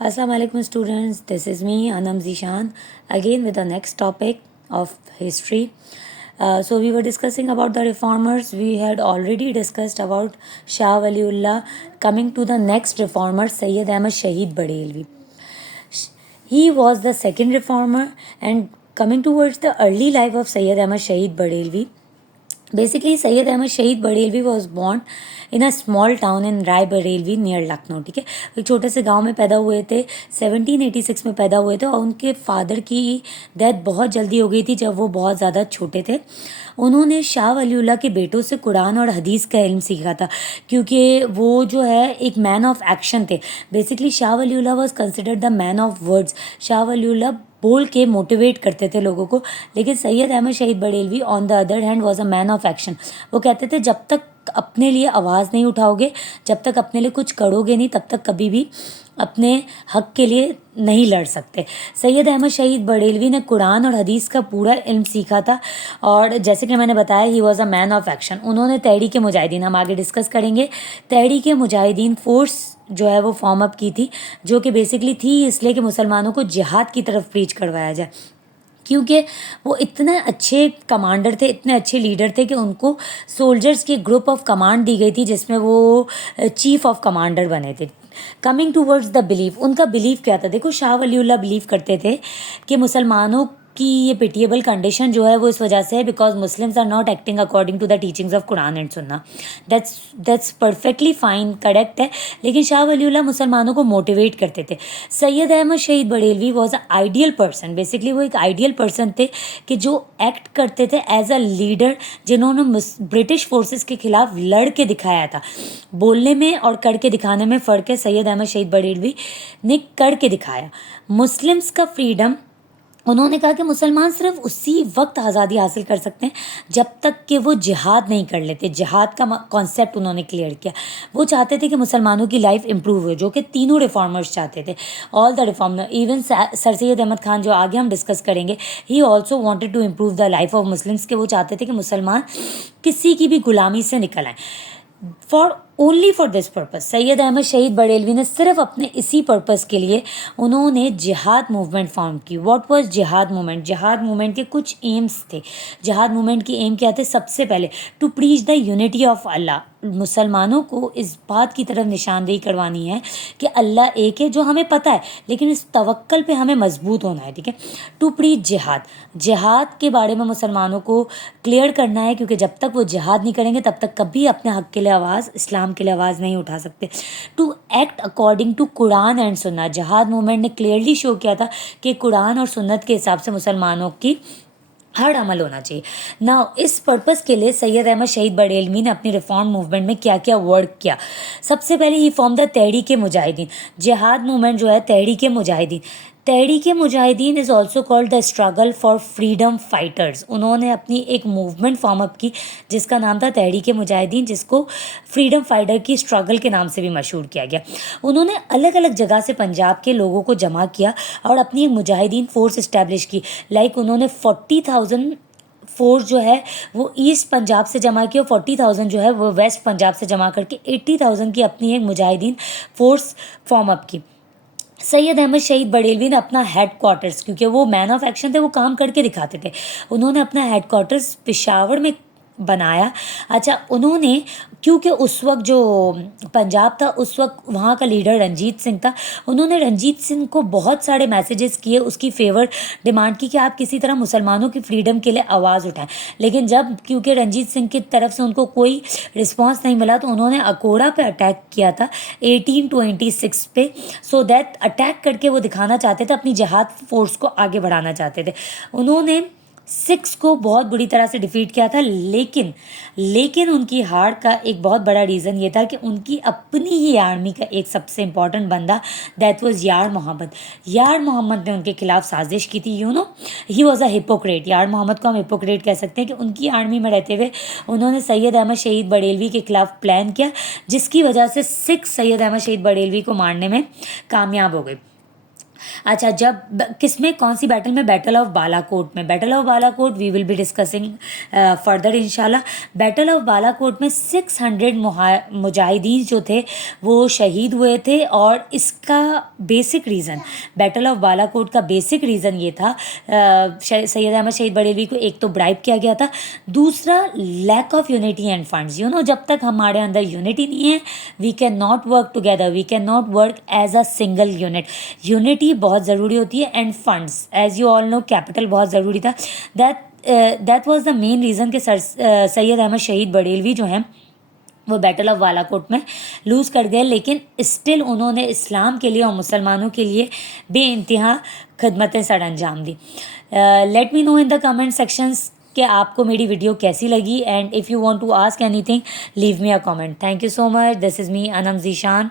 Assalamu alaikum students, this is me Anam Zishan again with the next topic of history. So we were discussing about the reformers. We had already discussed about Shah Waliullah. Coming to the next reformer, Sayyid Ahmad Shahid Badelvi. He was the second reformer, and coming towards the early life of Sayyid Ahmad Shahid Badelvi. Basically, Sayyid Ahmad Shahid Badelvi was born in a small town in Rae Barelvi near Lucknow. ठीक है, एक छोटे से गांव में पैदा हुए थे. 1786 में पैदा हुए थे और उनके फादर की डेथ बहुत जल्दी हो गई थी जब वो बहुत ज़्यादा छोटे थे. उन्होंने शाह वलीउल्लाह के बेटों से कुरान और हदीस का इल्म सीखा था क्योंकि वो जो है एक मैन ऑफ एक्शन थे. Basically Shah Waliullah was considered the man of words. Shah Waliullah बोल के मोटिवेट करते थे लोगों को. लेकिन Syed Ahmad Shaheed Barelvi on the other hand was a man of action. वो कहते थे जब तक अपने लिए आवाज़ नहीं उठाओगे, जब तक अपने लिए कुछ करोगे नहीं, तब तक कभी भी अपने हक के लिए नहीं लड़ सकते. सैयद अहमद शहीद बरेलवी ने कुरान और हदीस का पूरा इल्म सीखा था और जैसे कि मैंने बताया he was a man of action. उन्होंने तहरीक मुजाहिदीन, हम आगे डिस्कस करेंगे, तहरीक मुजाहिदीन फोर्स जो है वो फॉर्म अप की थी, जो कि बेसिकली थी इसलिए कि मुसलमानों को जिहाद की तरफ प्रीच करवाया जाए. क्योंकि वो इतने अच्छे कमांडर थे, इतने अच्छे लीडर थे कि उनको सोल्जर्स की ग्रुप ऑफ कमांड दी गई थी जिसमें वो चीफ ऑफ कमांडर बने थे. कमिंग टूवर्ड्स द बिलीफ, उनका बिलीफ क्या था? देखो, शाह वलीउल्लाह बिलीव करते थे कि मुसलमानों कि ये पिटिएबल कंडीशन जो है वो इस वजह से है because Muslims are not acting according to the teachings of Quran and sunnah. That's perfectly fine, correct है. लेकिन शाह वलीउल्लाह मुसलमानों को मोटिवेट करते थे. Syed Ahmad Shaheed Barelvi was a ideal person. Basically वो एक आइडियल पर्सन थे कि जो एक्ट करते थे एज अ लीडर, जिन्होंने ब्रिटिश फोर्सेस के खिलाफ लड़ के दिखाया था. बोलने में और करके दिखाने में फ़र्क है. सैयद अहमद शहीद बरेलवी ने करके दिखाया. मुस्लिम्स का फ्रीडम, उन्होंने कहा कि मुसलमान सिर्फ उसी वक्त आज़ादी हासिल कर सकते हैं जब तक कि वो जिहाद नहीं कर लेते. जिहाद का कॉन्सेप्ट उन्होंने क्लियर किया. वो चाहते थे कि मुसलमानों की लाइफ इंप्रूव हो, जो कि तीनों रिफॉर्मर्स चाहते थे. All the reformer, even sir Syed Ahmad Khan जो आगे हम डिस्कस करेंगे, he also wanted to improve the life of Muslims. के वो चाहते थे कि मुसलमान किसी की भी गुलामी से निकल आए. Only for this purpose Syed Ahmad Shaheed Barelvi ने सिर्फ अपने इसी पर्पज़ के लिए उन्होंने जिहाद मूवमेंट फॉर्म की. व्हाट वाज जिहाद मूवमेंट? जिहाद मूवमेंट के कुछ एम्स थे. जिहाद मूवमेंट की एम क्या थे? सबसे पहले to preach the unity of Allah. मुसलमानों को इस बात की तरफ निशानदेही करवानी है कि अल्लाह एक है, जो हमें पता है, लेकिन इस तवक्कल पे हमें मजबूत होना है. ठीक है, टू प्रीच जिहाद. जिहाद के बारे में मुसलमानों को क्लियर करना है क्योंकि जब तक वो जिहाद नहीं करेंगे तब तक कभी अपने हक के लिए आवाज़, इस्लाम के लिए आवाज़ नहीं उठा सकते. To act according to Quran and sunnah. Jihad movement ने क्लियरली शो किया था कि कुरान और सुन्नत के हिसाब से मुसलमानों की हर अमल होना चाहिए. ना इस पर्पज़ के लिए सैयद अहमद शहीद बरेलवी ने अपनी रिफॉर्म मूवमेंट में क्या क्या वर्क किया? सबसे पहले ही फॉर्म द तहरीक मुजाहिदीन. जिहाद मूवमेंट जो है Tehreek Mujahideen. Tehreek Mujahideen is also called the struggle for freedom fighters. उन्होंने अपनी एक मूवमेंट फॉर्म अप की जिसका नाम था तहरीक मुजाहिदीन, जिसको फ्रीडम फाइटर की स्ट्रगल के नाम से भी मशहूर किया गया. उन्होंने अलग अलग जगह से पंजाब के लोगों को जमा किया और अपनी एक मुजाहिदीन फोर्स इस्टेब्लिश की. लाइक उन्होंने 40,000 फोर्स जो है वो ईस्ट पंजाब से जमा की और 40,000 जो है वो वेस्ट पंजाब से जमा करके 80,000 की अपनी एक मुजाहिदीन फोर्स फॉर्म अप की. सैयद अहमद शहीद बरेलवी ने अपना हेड क्वार्टर्स, क्योंकि वो मैन ऑफ एक्शन थे, वो काम करके दिखाते थे, उन्होंने अपना हेड क्वार्टर्स पेशावर में बनाया. अच्छा, उन्होंने क्योंकि उस वक्त जो पंजाब था उस वक्त वहाँ का लीडर रंजीत सिंह था, उन्होंने रंजीत सिंह को बहुत सारे मैसेजेस किए, उसकी फेवर डिमांड की कि आप किसी तरह मुसलमानों की फ्रीडम के लिए आवाज़ उठाएं. लेकिन जब क्योंकि रंजीत सिंह की तरफ से उनको कोई रिस्पांस नहीं मिला तो उन्होंने अकोड़ा पे अटैक किया था 1826 पे. सो दैट अटैक करके वो दिखाना चाहते थे, अपनी जिहाद फोर्स को आगे बढ़ाना चाहते थे. उन्होंने सिक्स को बहुत बुरी तरह से डिफीट किया था. लेकिन उनकी हार का एक बहुत बड़ा रीज़न ये था कि उनकी अपनी ही आर्मी का एक सबसे इम्पॉर्टेंट बंदा, दैट वाज यार मोहम्मद. यार मोहम्मद ने उनके खिलाफ साजिश की थी. He was a hypocrite. यार मोहम्मद को हम हिपोक्रेट कह सकते हैं कि उनकी आर्मी में रहते हुए उन्होंने सैयद अहमद शहीद बरेलवी के खिलाफ प्लान किया, जिसकी वजह से सिक्स सैयद अहमद शहीद बरेलवी को मारने में कामयाब हो गए. اچھا جب کس میں کون سی بیٹل میں؟ بیٹل آف بالا کوٹ میں. بیٹل آف بالا کوٹ وی ول بی ڈسکسنگ فردر انشاءاللہ. بیٹل آف بالا کوٹ میں 600 مجاہدین جو تھے وہ شہید ہوئے تھے. اور اس کا بیسک ریزن، بیٹل آف بالا کوٹ کا بیسک ریزن یہ تھا، سید احمد شہید بریلوی کو ایک تو برائب کیا گیا تھا، دوسرا lack of unity and funds. جب تک ہمارے اندر یونٹی نہیں ہے we can not work together, we can not work as a single unit. Unity بہت ضروری ہوتی ہے and funds, as you all know capital بہت ضروری تھا. That was the main reason کہ سید احمد شہید بریلوی جو ہیں وہ بیٹل آف بالا کوٹ میں لوز کر گئے، لیکن اسٹل انہوں نے اسلام کے لیے اور مسلمانوں کے لیے بے انتہا خدمتیں سر انجام دی. Let me know in the comment sections کہ آپ کو میری ویڈیو کیسی لگی، and if you want to ask anything leave me a comment. Thank you so much. This is my name Zeeshan.